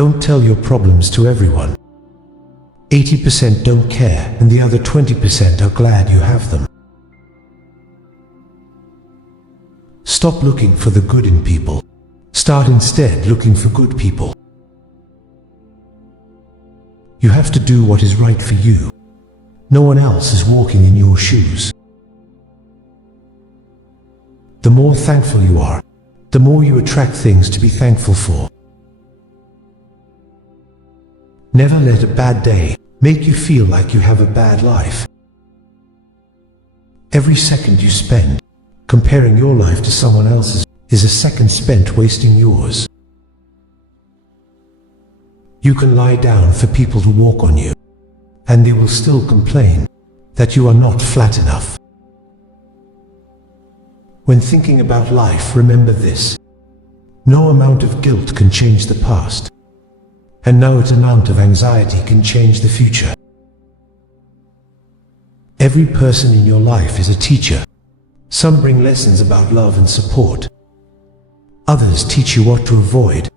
Don't tell your problems to everyone. 80% don't care, and the other 20% are glad you have them. Stop looking for the good in people. Start instead looking for good people. You have to do what is right for you. No one else is walking in your shoes. The more thankful you are, the more you attract things to be thankful for. Never let a bad day make you feel like you have a bad life. Every second you spend comparing your life to someone else's is a second spent wasting yours. You can lie down for people to walk on you, and they will still complain that you are not flat enough. When thinking about life, remember this: no amount of guilt can change the past, and no amount of anxiety can change the future. Every person in your life is a teacher. Some bring lessons about love and support. Others teach you what to avoid.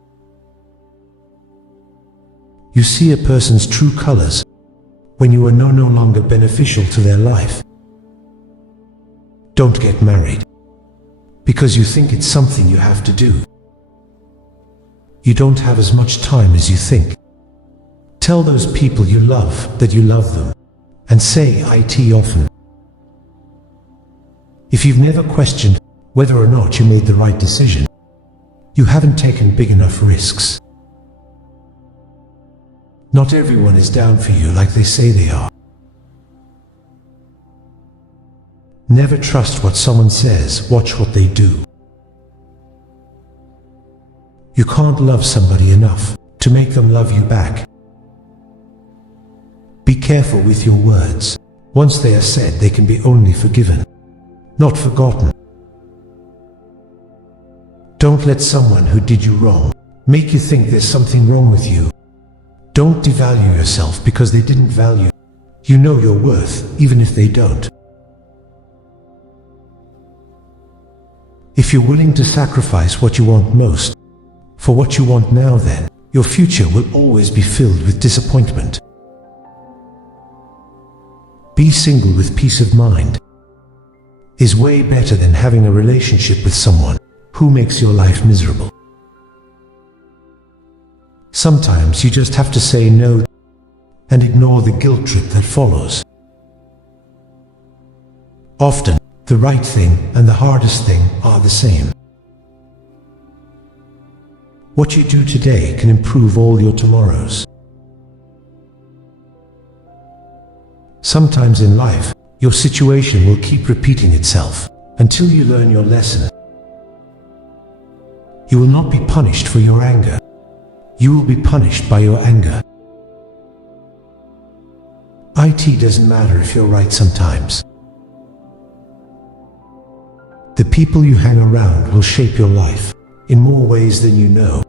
You see a person's true colors when you are no longer beneficial to their life. Don't get married because you think it's something you have to do. You don't have as much time as you think. Tell those people you love that you love them, and say it often. If you've never questioned whether or not you made the right decision, you haven't taken big enough risks. Not everyone is down for you like they say they are. Never trust what someone says, watch what they do. You can't love somebody enough to make them love you back. Be careful with your words. Once they are said, they can be only forgiven, not forgotten. Don't let someone who did you wrong make you think there's something wrong with you. Don't devalue yourself because they didn't value you. You know your worth, even if they don't. If you're willing to sacrifice what you want most for what you want now, then your future will always be filled with disappointment. Be single with peace of mind is way better than having a relationship with someone who makes your life miserable. Sometimes you just have to say no and ignore the guilt trip that follows. Often, the right thing and the hardest thing are the same. What you do today can improve all your tomorrows. Sometimes in life, your situation will keep repeating itself until you learn your lesson. You will not be punished for your anger. You will be punished by your anger. It doesn't matter if you're right sometimes. The people you hang around will shape your life in more ways than you know.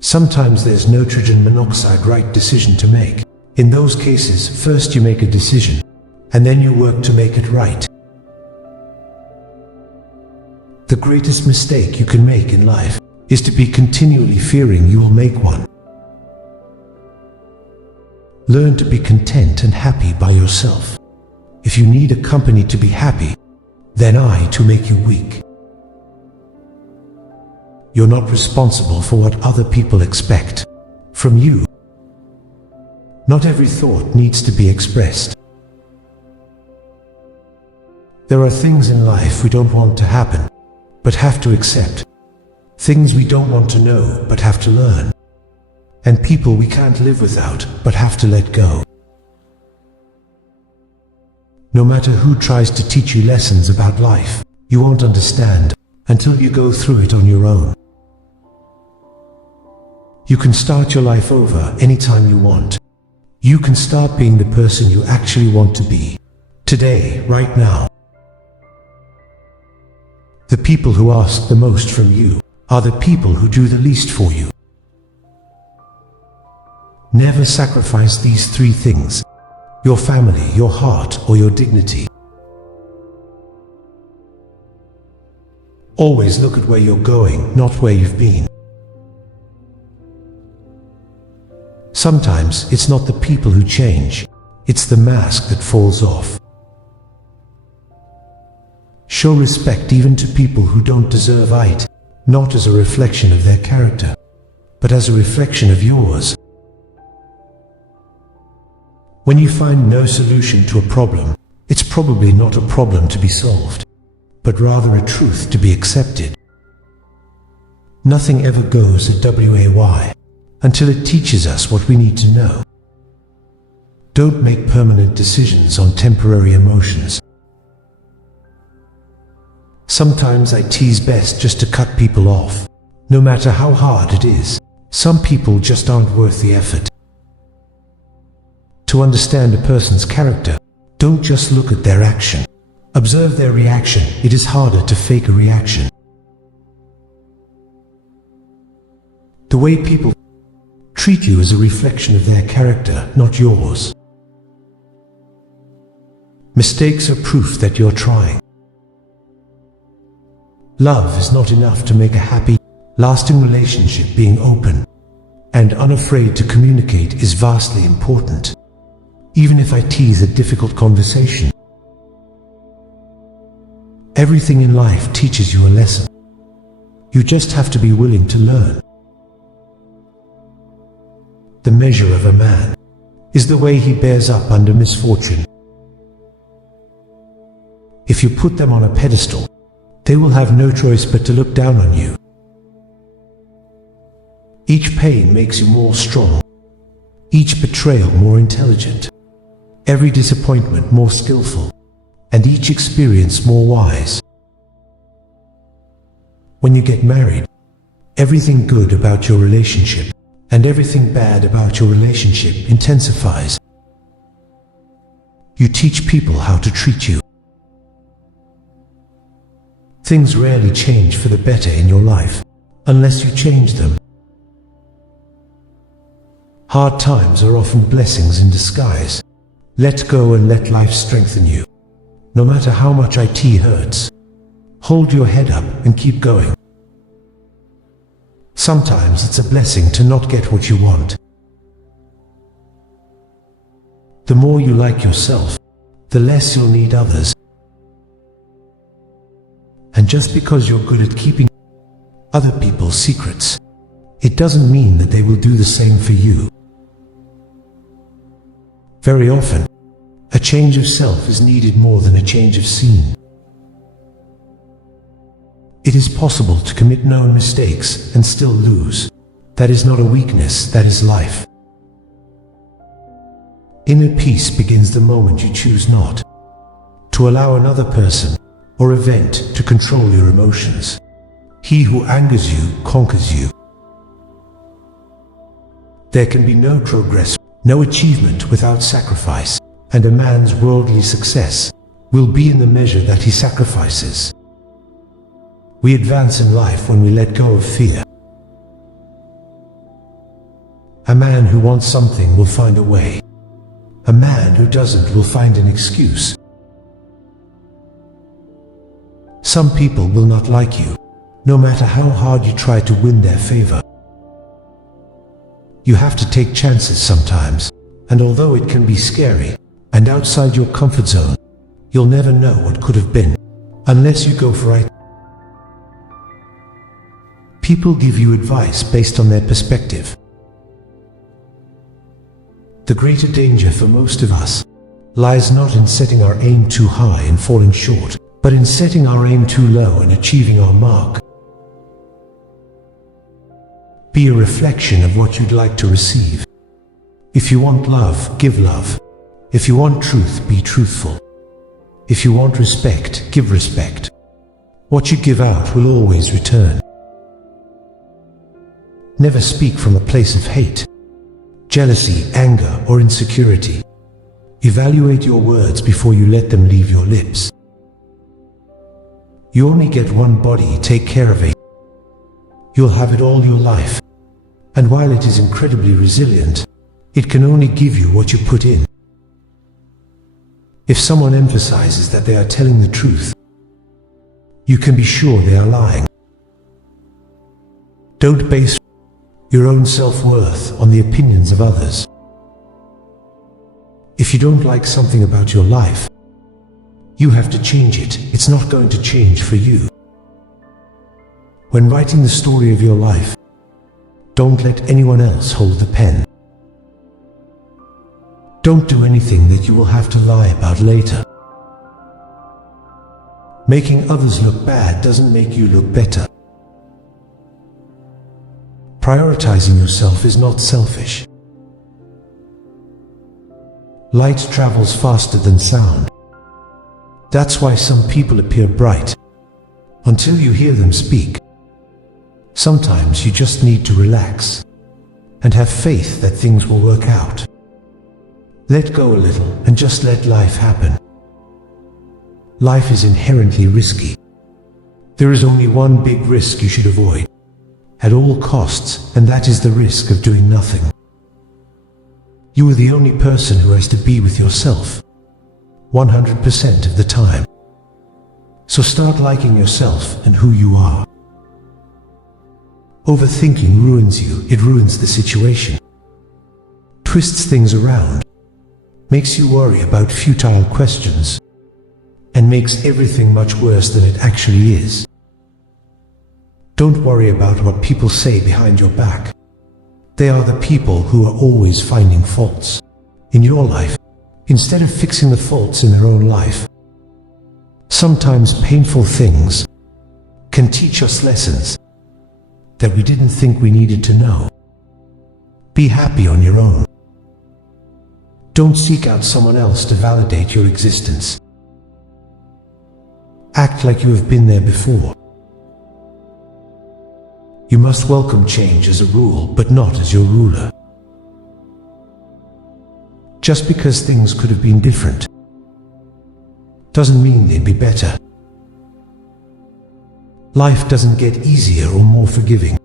Sometimes there's nitrogen monoxide right decision to make. In those cases, first you make a decision, and then you work to make it right. The greatest mistake you can make in life is to be continually fearing you will make one. Learn to be content and happy by yourself. If you need a company to be happy, then to make you weak. You're not responsible for what other people expect from you. Not every thought needs to be expressed. There are things in life we don't want to happen, but have to accept. Things we don't want to know, but have to learn. And people we can't live without, but have to let go. No matter who tries to teach you lessons about life, you won't understand until you go through it on your own. You can start your life over anytime you want. You can start being the person you actually want to be. Today, right now. The people who ask the most from you are the people who do the least for you. Never sacrifice these three things: your family, your heart, or your dignity. Always look at where you're going, not where you've been. Sometimes it's not the people who change, it's the mask that falls off. Show respect even to people who don't deserve it, not as a reflection of their character, but as a reflection of yours. When you find no solution to a problem, it's probably not a problem to be solved, but rather a truth to be accepted. Nothing ever goes at way until it teaches us what we need to know. Don't make permanent decisions on temporary emotions. Sometimes it is best just to cut people off, no matter how hard it is. Some people just aren't worth the effort. To understand a person's character, don't just look at their action. Observe their reaction. It is harder to fake a reaction. The way people treat you is a reflection of their character, not yours. Mistakes are proof that you're trying. Love is not enough to make a happy, lasting relationship. Being open and unafraid to communicate is vastly important, even if it is a difficult conversation. Everything in life teaches you a lesson. You just have to be willing to learn. The measure of a man is the way he bears up under misfortune. If you put them on a pedestal, they will have no choice but to look down on you. Each pain makes you more strong, each betrayal more intelligent, every disappointment more skillful, and each experience more wise. When you get married, everything good about your relationship and everything bad about your relationship intensifies. You teach people how to treat you. Things rarely change for the better in your life, unless you change them. Hard times are often blessings in disguise. Let go and let life strengthen you. No matter how much it hurts, hold your head up and keep going. Sometimes it's a blessing to not get what you want. The more you like yourself, the less you'll need others. And just because you're good at keeping other people's secrets, it doesn't mean that they will do the same for you. Very often, a change of self is needed more than a change of scene. It is possible to commit known mistakes and still lose. That is not a weakness, that is life. Inner peace begins the moment you choose not to allow another person or event to control your emotions. He who angers you conquers you. There can be no progress, no achievement without sacrifice, and a man's worldly success will be in the measure that he sacrifices. We advance in life when we let go of fear. A man who wants something will find a way. A man who doesn't will find an excuse. Some people will not like you, no matter how hard you try to win their favor. You have to take chances sometimes, and although it can be scary and outside your comfort zone, you'll never know what could have been unless you go for it. People give you advice based on their perspective. The greater danger for most of us lies not in setting our aim too high and falling short, but in setting our aim too low and achieving our mark. Be a reflection of what you'd like to receive. If you want love, give love. If you want truth, be truthful. If you want respect, give respect. What you give out will always return. Never speak from a place of hate, jealousy, anger, or insecurity. Evaluate your words before you let them leave your lips. You only get one body, take care of it. You'll have it all your life. And while it is incredibly resilient, it can only give you what you put in. If someone emphasizes that they are telling the truth, you can be sure they are lying. Don't base your own self-worth on the opinions of others. If you don't like something about your life, you have to change it. It's not going to change for you. When writing the story of your life, don't let anyone else hold the pen. Don't do anything that you will have to lie about later. Making others look bad doesn't make you look better. Prioritizing yourself is not selfish. Light travels faster than sound. That's why some people appear bright until you hear them speak. Sometimes you just need to relax and have faith that things will work out. Let go a little and just let life happen. Life is inherently risky. There is only one big risk you should avoid at all costs, and that is the risk of doing nothing. You are the only person who has to be with yourself 100% of the time. So start liking yourself and who you are. Overthinking ruins you. It ruins the situation, twists things around, makes you worry about futile questions, and makes everything much worse than it actually is. Don't worry about what people say behind your back. They are the people who are always finding faults in your life instead of fixing the faults in their own life. Sometimes painful things can teach us lessons that we didn't think we needed to know. Be happy on your own. Don't seek out someone else to validate your existence. Act like you have been there before. You must welcome change as a rule, but not as your ruler. Just because things could have been different doesn't mean they'd be better. Life doesn't get easier or more forgiving.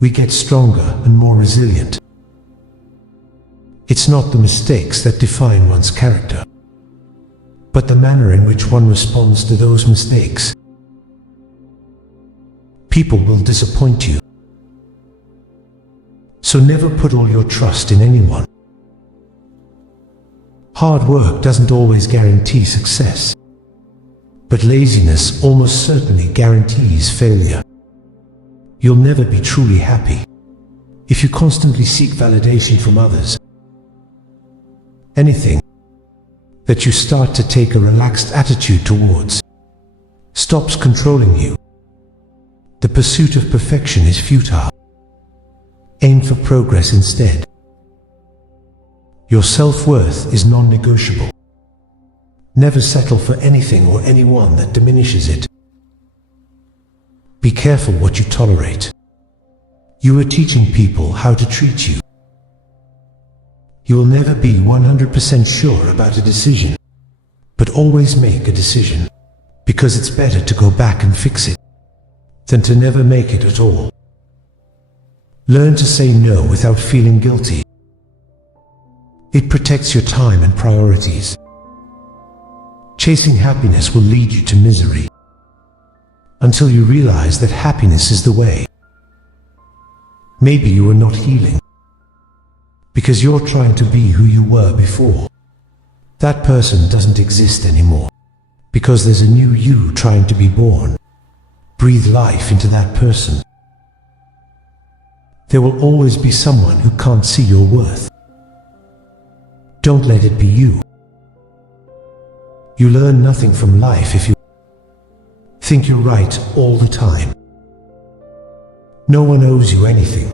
We get stronger and more resilient. It's not the mistakes that define one's character, but the manner in which one responds to those mistakes. People will disappoint you, so never put all your trust in anyone. Hard work doesn't always guarantee success, but laziness almost certainly guarantees failure. You'll never be truly happy if you constantly seek validation from others. Anything that you start to take a relaxed attitude towards stops controlling you. The pursuit of perfection is futile. Aim for progress instead. Your self-worth is non-negotiable. Never settle for anything or anyone that diminishes it. Be careful what you tolerate. You are teaching people how to treat you. You will never be 100% sure about a decision, but always make a decision, because it's better to go back and fix it than to never make it at all. Learn to say no without feeling guilty. It protects your time and priorities. Chasing happiness will lead you to misery until you realize that happiness is the way. Maybe you are not healing because you're trying to be who you were before. That person doesn't exist anymore because there's a new you trying to be born. Breathe life into that person. There will always be someone who can't see your worth. Don't let it be you. You learn nothing from life if you think you're right all the time. No one owes you anything.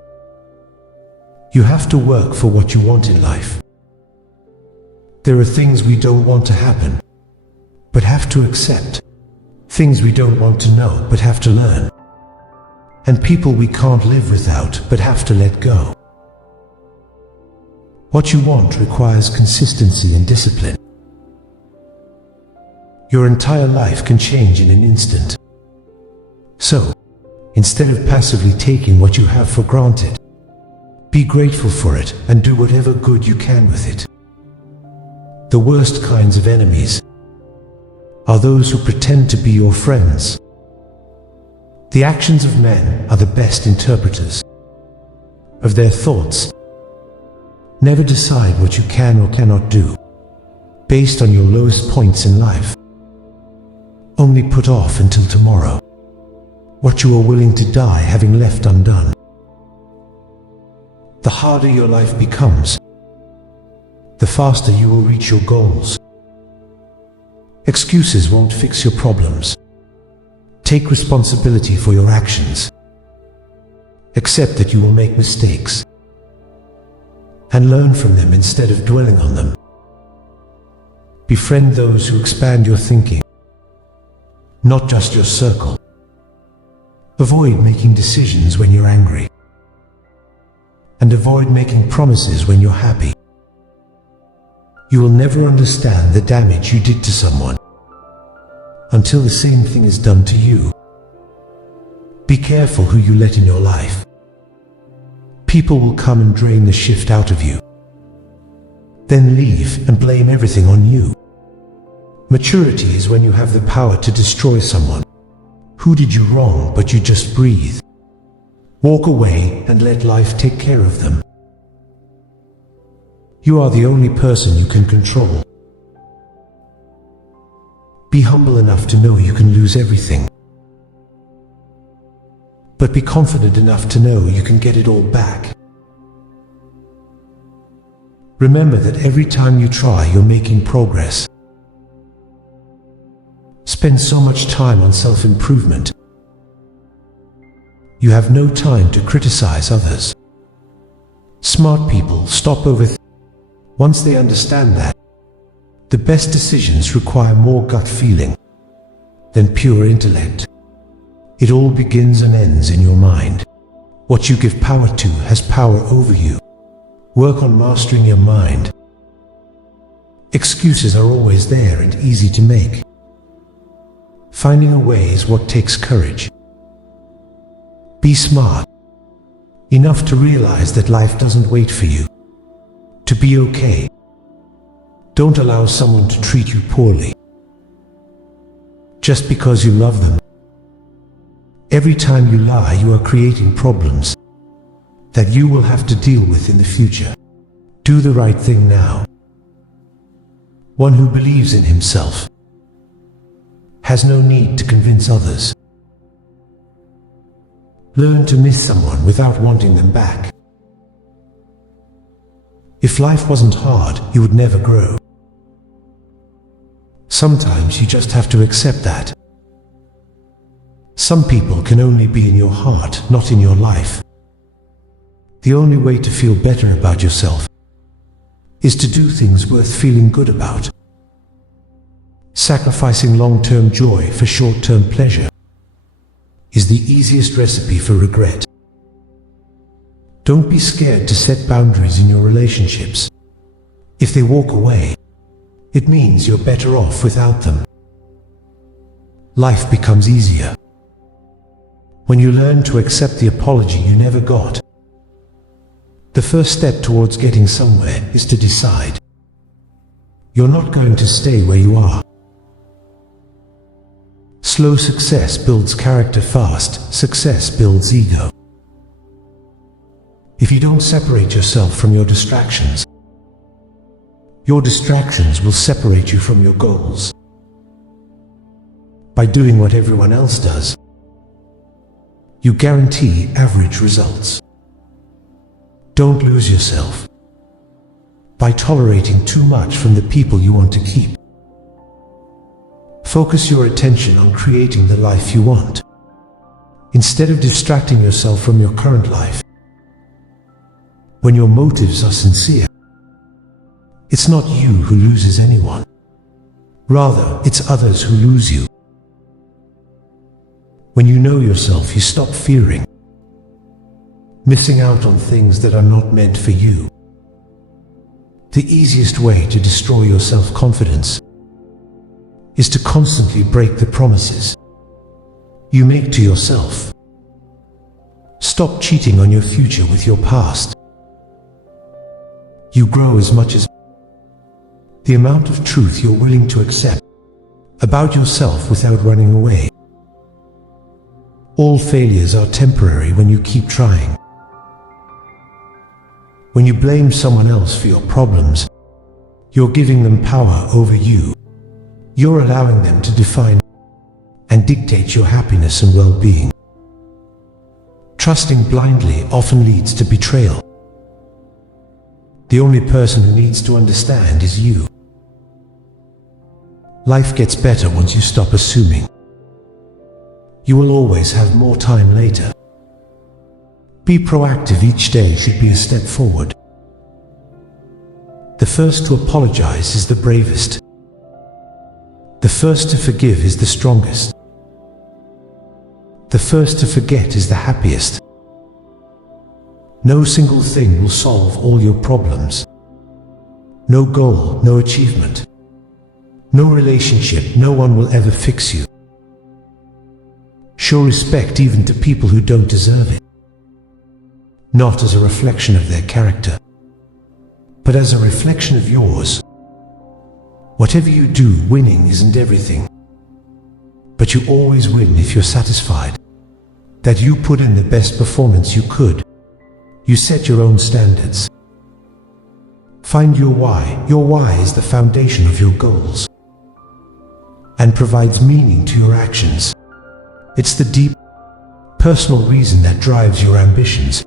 You have to work for what you want in life. There are things we don't want to happen, but have to accept. Things we don't want to know, but have to learn. And people we can't live without, but have to let go. What you want requires consistency and discipline. Your entire life can change in an instant. So, instead of passively taking what you have for granted, be grateful for it and do whatever good you can with it. The worst kinds of enemies are those who pretend to be your friends. The actions of men are the best interpreters of their thoughts. Never decide what you can or cannot do based on your lowest points in life. Only put off until tomorrow what you are willing to die having left undone. The harder your life becomes, the faster you will reach your goals. Excuses won't fix your problems. Take responsibility for your actions. Accept that you will make mistakes and learn from them instead of dwelling on them. Befriend those who expand your thinking, not just your circle. Avoid making decisions when you're angry, and avoid making promises when you're happy. You will never understand the damage you did to someone until the same thing is done to you. Be careful who you let in your life. People will come and drain the shift out of you, then leave and blame everything on you. Maturity is when you have the power to destroy someone who did you wrong, but you just breathe. Walk away and let life take care of them. You are the only person you can control. Be humble enough to know you can lose everything, but be confident enough to know you can get it all back. Remember that every time you try, you're making progress. Spend so much time on self-improvement. You have no time to criticize others. Smart people stop overthinking. Once they understand that, the best decisions require more gut feeling than pure intellect. It all begins and ends in your mind. What you give power to has power over you. Work on mastering your mind. Excuses are always there and easy to make. Finding a way is what takes courage. Be smart enough to realize that life doesn't wait for you to be okay. Don't allow someone to treat you poorly just because you love them. Every time you lie, you are creating problems that you will have to deal with in the future. Do the right thing now. One who believes in himself has no need to convince others. Learn to miss someone without wanting them back. If life wasn't hard, you would never grow. Sometimes you just have to accept that. Some people can only be in your heart, not in your life. The only way to feel better about yourself is to do things worth feeling good about. Sacrificing long-term joy for short-term pleasure is the easiest recipe for regret. Don't be scared to set boundaries in your relationships. If they walk away, it means you're better off without them. Life becomes easier when you learn to accept the apology you never got. The first step towards getting somewhere is to decide you're not going to stay where you are. Slow success builds character, fast success builds ego. If you don't separate yourself from your distractions will separate you from your goals. By doing what everyone else does, you guarantee average results. Don't lose yourself by tolerating too much from the people you want to keep. Focus your attention on creating the life you want, instead of distracting yourself from your current life. When your motives are sincere, it's not you who loses anyone. Rather, it's others who lose you. When you know yourself, you stop fearing missing out on things that are not meant for you. The easiest way to destroy your self-confidence is to constantly break the promises you make to yourself. Stop cheating on your future with your past. You grow as much as the amount of truth you're willing to accept about yourself without running away. All failures are temporary when you keep trying. When you blame someone else for your problems, you're giving them power over you. You're allowing them to define and dictate your happiness and well-being. Trusting blindly often leads to betrayal. The only person who needs to understand is you. Life gets better once you stop assuming. You will always have more time later. Be proactive. Each day should be a step forward. The first to apologize is the bravest. The first to forgive is the strongest. The first to forget is the happiest. No single thing will solve all your problems. No goal, no achievement, no relationship, no one will ever fix you. Show respect even to people who don't deserve it. Not as a reflection of their character, but as a reflection of yours. Whatever you do, winning isn't everything. But you always win if you're satisfied that you put in the best performance you could. You set your own standards. Find your why. Your why is the foundation of your goals and provides meaning to your actions. It's the deep, personal reason that drives your ambitions.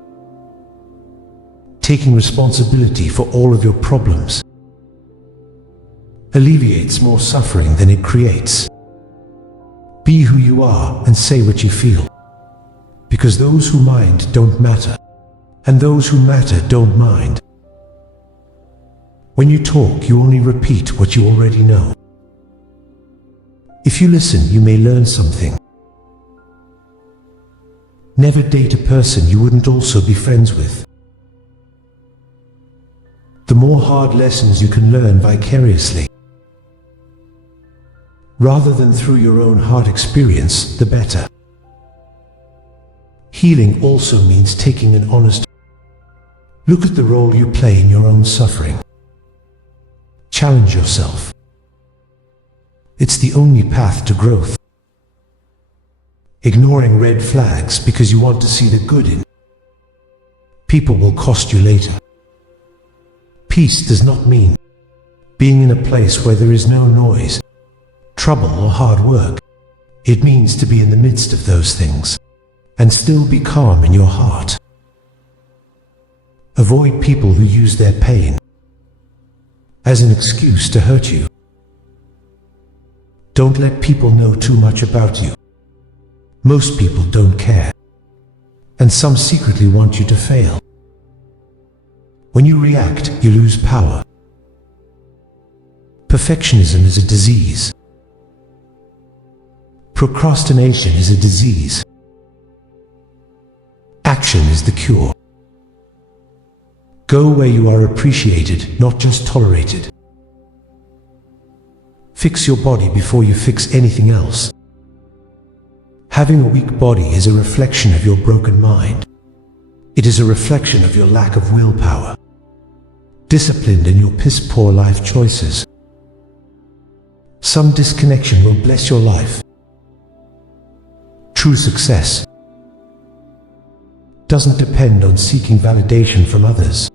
Taking responsibility for all of your problems alleviates more suffering than it creates. Be who you are and say what you feel, because those who mind don't matter, and those who matter don't mind. When you talk, you only repeat what you already know. If you listen, you may learn something. Never date a person you wouldn't also be friends with. The more hard lessons you can learn vicariously, rather than through your own hard experience, the better. Healing also means taking an honest look at the role you play in your own suffering. Challenge yourself. It's the only path to growth. Ignoring red flags because you want to see the good in people will cost you later. Peace does not mean being in a place where there is no noise, trouble or hard work. It means to be in the midst of those things and still be calm in your heart. Avoid people who use their pain as an excuse to hurt you. Don't let people know too much about you. Most people don't care, and some secretly want you to fail. When you react, you lose power. Perfectionism is a disease. Procrastination is a disease. Action is the cure. Go where you are appreciated, not just tolerated. Fix your body before you fix anything else. Having a weak body is a reflection of your broken mind. It is a reflection of your lack of willpower, disciplined in your piss-poor life choices. Some disconnection will bless your life. True success doesn't depend on seeking validation from others.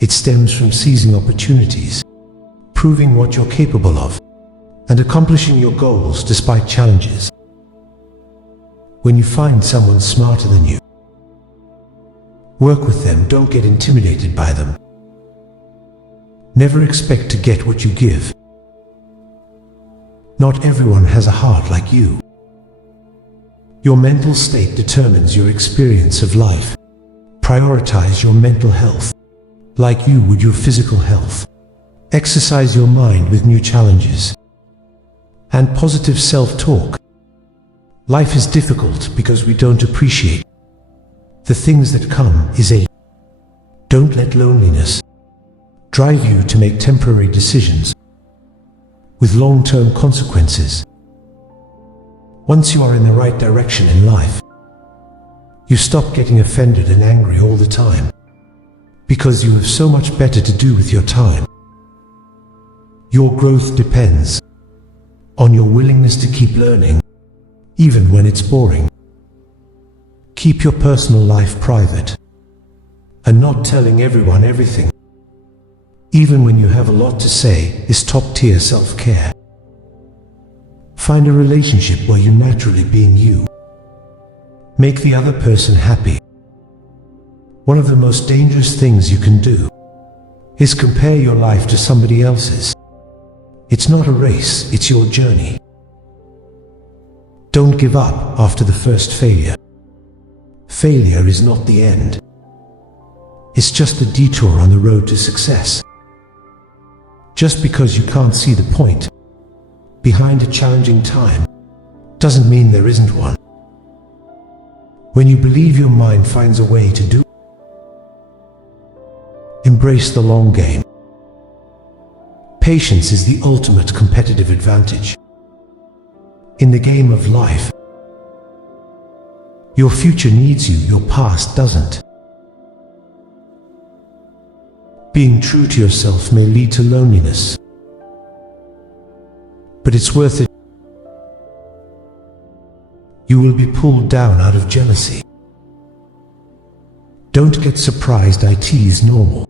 It stems from seizing opportunities, proving what you're capable of, and accomplishing your goals despite challenges. When you find someone smarter than you, work with them, don't get intimidated by them. Never expect to get what you give. Not everyone has a heart like you. Your mental state determines your experience of life. Prioritize your mental health like you would your physical health. Exercise your mind with new challenges and positive self-talk. Life is difficult because we don't appreciate the things that come. Don't let loneliness drive you to make temporary decisions with long-term consequences. Once you are in the right direction in life, you stop getting offended and angry all the time, because you have so much better to do with your time. Your growth depends on your willingness to keep learning, even when it's boring. Keep your personal life private and not telling everyone everything, even when you have a lot to say, is top-tier self-care. Find a relationship where you're naturally being you. Make the other person happy. One of the most dangerous things you can do is compare your life to somebody else's. It's not a race, it's your journey. Don't give up after the first failure. Failure is not the end. It's just a detour on the road to success. Just because you can't see the point behind a challenging time doesn't mean there isn't one. When you believe your mind finds a way to do, embrace the long game. Patience is the ultimate competitive advantage. In the game of life, your future needs you, your past doesn't. Being true to yourself may lead to loneliness, but it's worth it. You will be pulled down out of jealousy. Don't get surprised IT is normal.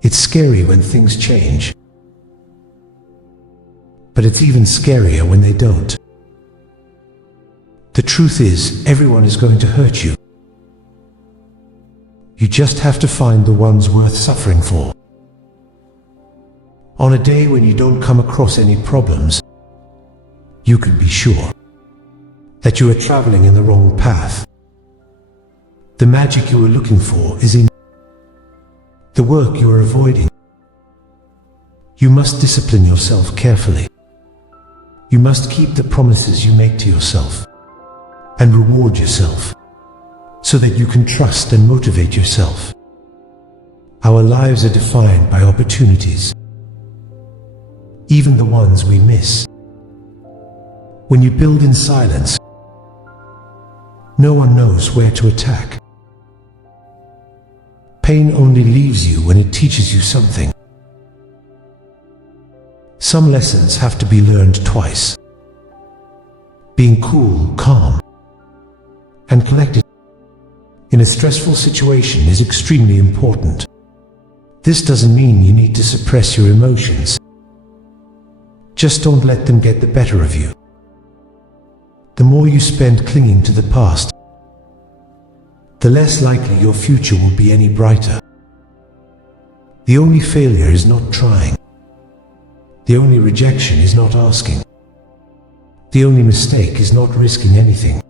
It's scary when things change, but it's even scarier when they don't. The truth is, everyone is going to hurt you. You just have to find the ones worth suffering for. On a day when you don't come across any problems, you can be sure that you are traveling in the wrong path. The magic you are looking for is in the work you are avoiding. You must discipline yourself carefully. You must keep the promises you make to yourself and reward yourself so that you can trust and motivate yourself. Our lives are defined by opportunities, even the ones we miss. When you build in silence, no one knows where to attack. Pain only leaves you when it teaches you something. Some lessons have to be learned twice. Being cool, calm, and collected in a stressful situation is extremely important. This doesn't mean you need to suppress your emotions. Just don't let them get the better of you. The more you spend clinging to the past, the less likely your future will be any brighter. The only failure is not trying. The only rejection is not asking. The only mistake is not risking anything.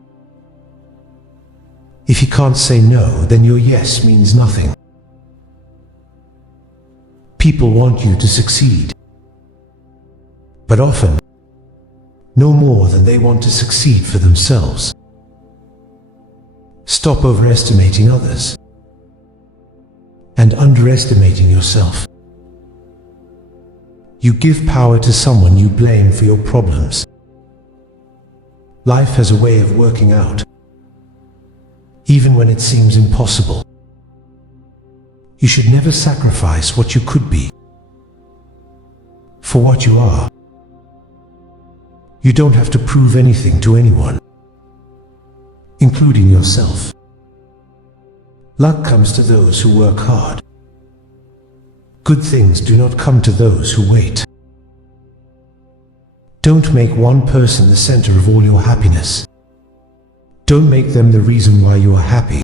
If you can't say no, then your yes means nothing. People want you to succeed, but often, no more than they want to succeed for themselves. Stop overestimating others and underestimating yourself. You give power to someone you blame for your problems. Life has a way of working out, even when it seems impossible. You should never sacrifice what you could be for what you are. You don't have to prove anything to anyone, including yourself. Luck comes to those who work hard. Good things do not come to those who wait. Don't make one person the center of all your happiness. Don't make them the reason why you are happy,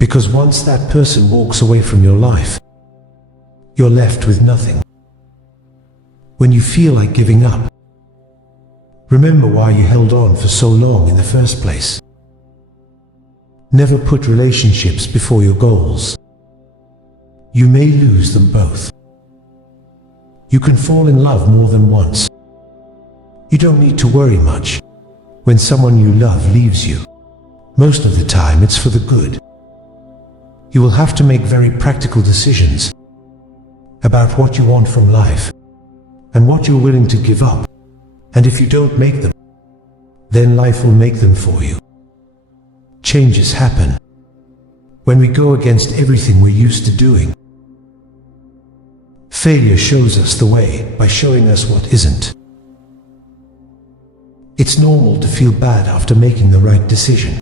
because once that person walks away from your life, you're left with nothing. When you feel like giving up, remember why you held on for so long in the first place. Never put relationships before your goals. You may lose them both. You can fall in love more than once. You don't need to worry much when someone you love leaves you. Most of the time it's for the good. You will have to make very practical decisions about what you want from life and what you're willing to give up. And if you don't make them, then life will make them for you. Changes happen when we go against everything we're used to doing. Failure shows us the way by showing us what isn't. It's normal to feel bad after making the right decision.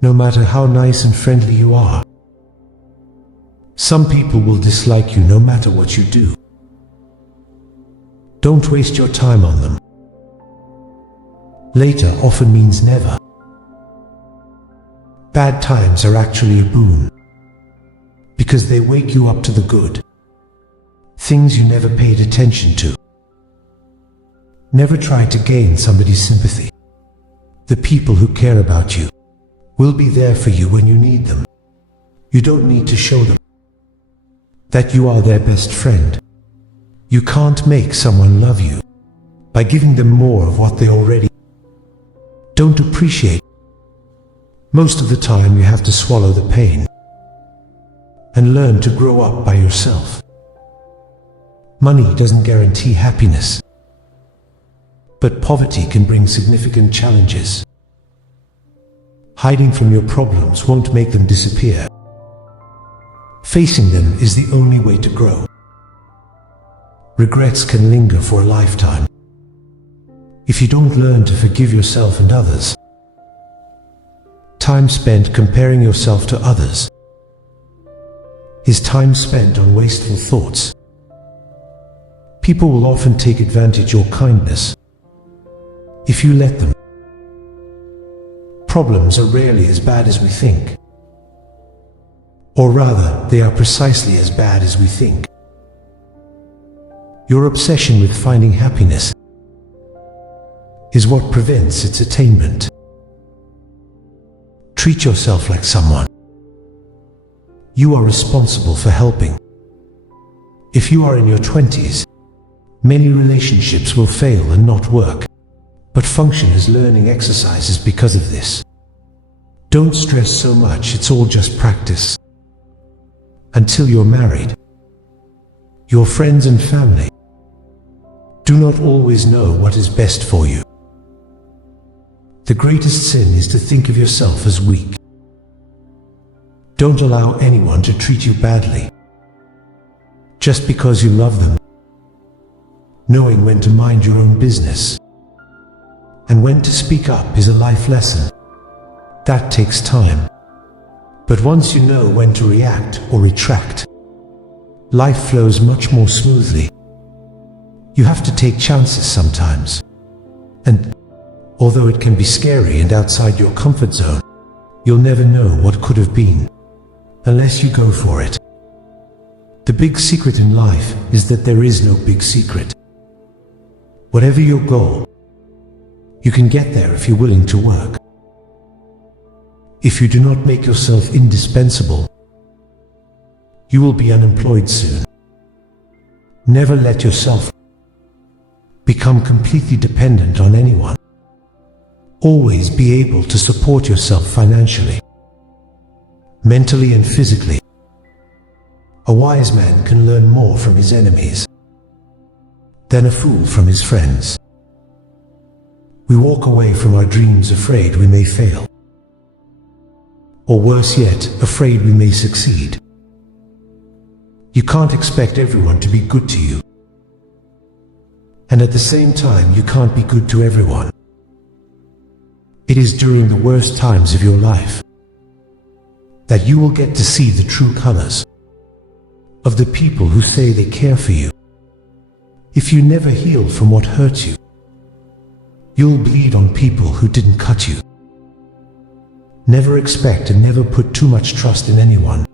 No matter how nice and friendly you are, some people will dislike you no matter what you do. Don't waste your time on them. Later often means never. Bad times are actually a boon, because they wake you up to the good, things you never paid attention to. Never try to gain somebody's sympathy. The people who care about you will be there for you when you need them. You don't need to show them that you are their best friend. You can't make someone love you by giving them more of what they already don't appreciate. Most of the time you have to swallow the pain and learn to grow up by yourself. Money doesn't guarantee happiness, but poverty can bring significant challenges. Hiding from your problems won't make them disappear. Facing them is the only way to grow. Regrets can linger for a lifetime. If you don't learn to forgive yourself and others, time spent comparing yourself to others is time spent on wasteful thoughts. People will often take advantage of your kindness if you let them. Problems are rarely as bad as we think. Or rather, they are precisely as bad as we think. Your obsession with finding happiness is what prevents its attainment. Treat yourself like someone you are responsible for helping. If you are in your 20s, many relationships will fail and not work, but function as learning exercises because of this. Don't stress so much, it's all just practice. Until you're married, your friends and family do not always know what is best for you. The greatest sin is to think of yourself as weak. Don't allow anyone to treat you badly just because you love them. Knowing when to mind your own business and when to speak up is a life lesson. That takes time. But once you know when to react or retract, life flows much more smoothly. You have to take chances sometimes. And although it can be scary and outside your comfort zone, you'll never know what could have been unless you go for it. The big secret in life is that there is no big secret. Whatever your goal, you can get there if you're willing to work. If you do not make yourself indispensable, you will be unemployed soon. Never let yourself become completely dependent on anyone. Always be able to support yourself financially, mentally and physically. A wise man can learn more from his enemies than a fool from his friends. We walk away from our dreams afraid we may fail, or worse yet, afraid we may succeed. You can't expect everyone to be good to you, and at the same time you can't be good to everyone. It is during the worst times of your life that you will get to see the true colors of the people who say they care for you. If you never heal from what hurt you, you'll bleed on people who didn't cut you. Never expect and never put too much trust in anyone.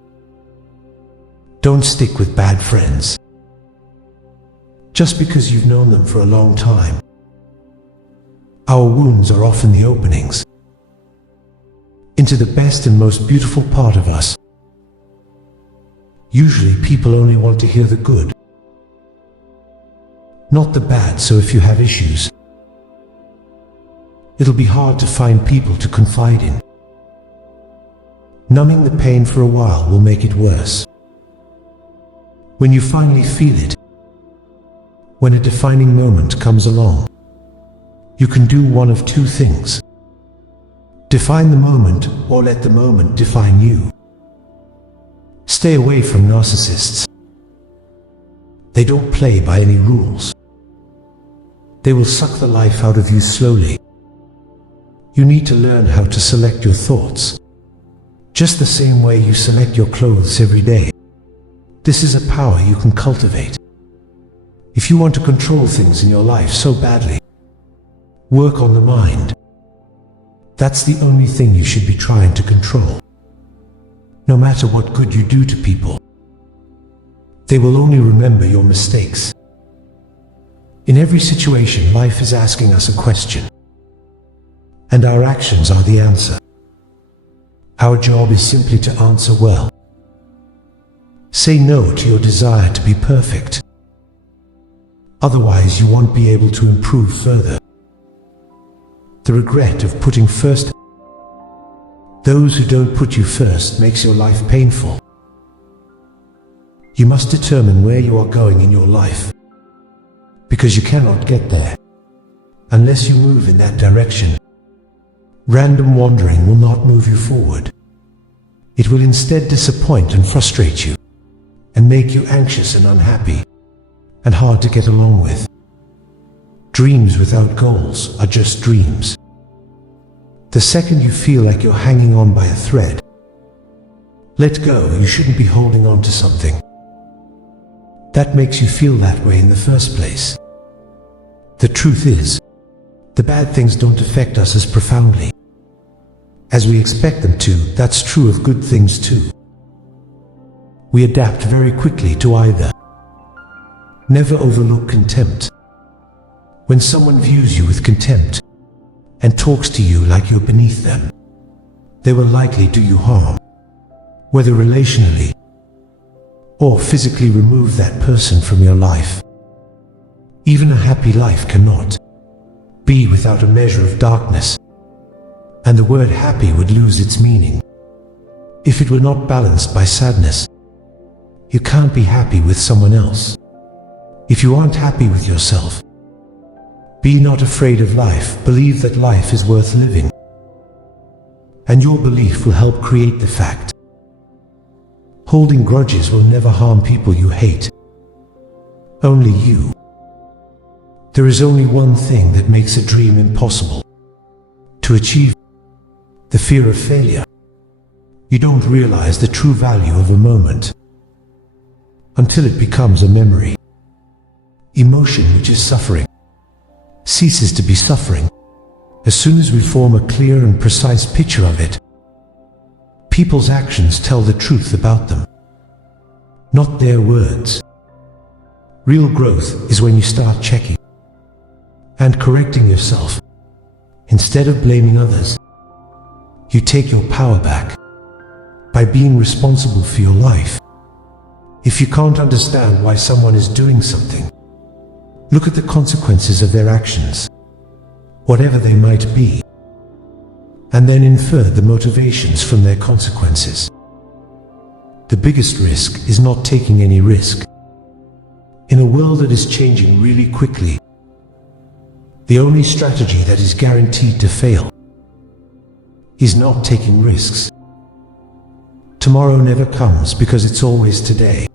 Don't stick with bad friends just because you've known them for a long time. Our wounds are often the openings into the best and most beautiful part of us. Usually people only want to hear the good, not the bad, so if you have issues, it'll be hard to find people to confide in. Numbing the pain for a while will make it worse. When you finally feel it, when a defining moment comes along, you can do one of two things. Define the moment or let the moment define you. Stay away from narcissists. They don't play by any rules. They will suck the life out of you slowly. You need to learn how to select your thoughts, just the same way you select your clothes every day. This is a power you can cultivate. If you want to control things in your life so badly, work on the mind. That's the only thing you should be trying to control. No matter what good you do to people, they will only remember your mistakes. In every situation, life is asking us a question, and our actions are the answer. Our job is simply to answer well. Say no to your desire to be perfect. Otherwise, you won't be able to improve further. The regret of putting first those who don't put you first makes your life painful. You must determine where you are going in your life, because you cannot get there unless you move in that direction. Random wandering will not move you forward. It will instead disappoint and frustrate you, and make you anxious and unhappy, and hard to get along with. Dreams without goals are just dreams. The second you feel like you're hanging on by a thread, let go. You shouldn't be holding on to something that makes you feel that way in the first place. The truth is, the bad things don't affect us as profoundly as we expect them to. That's true of good things too. We adapt very quickly to either. Never overlook contempt. When someone views you with contempt and talks to you like you're beneath them, they will likely do you harm, whether relationally or physically. Remove that person from your life. Even a happy life cannot be without a measure of darkness, and the word happy would lose its meaning if it were not balanced by sadness. You can't be happy with someone else if you aren't happy with yourself. Be not afraid of life. Believe that life is worth living, and your belief will help create the fact. Holding grudges will never harm people you hate, only you. There is only one thing that makes a dream impossible to achieve: the fear of failure. You don't realize the true value of a moment until it becomes a memory. Emotion, which is suffering, ceases to be suffering as soon as we form a clear and precise picture of it. People's actions tell the truth about them, not their words. Real growth is when you start checking and correcting yourself instead of blaming others. You take your power back by being responsible for your life. If you can't understand why someone is doing something, look at the consequences of their actions, whatever they might be, and then infer the motivations from their consequences. The biggest risk is not taking any risk. In a world that is changing really quickly, the only strategy that is guaranteed to fail is not taking risks. Tomorrow never comes because it's always today.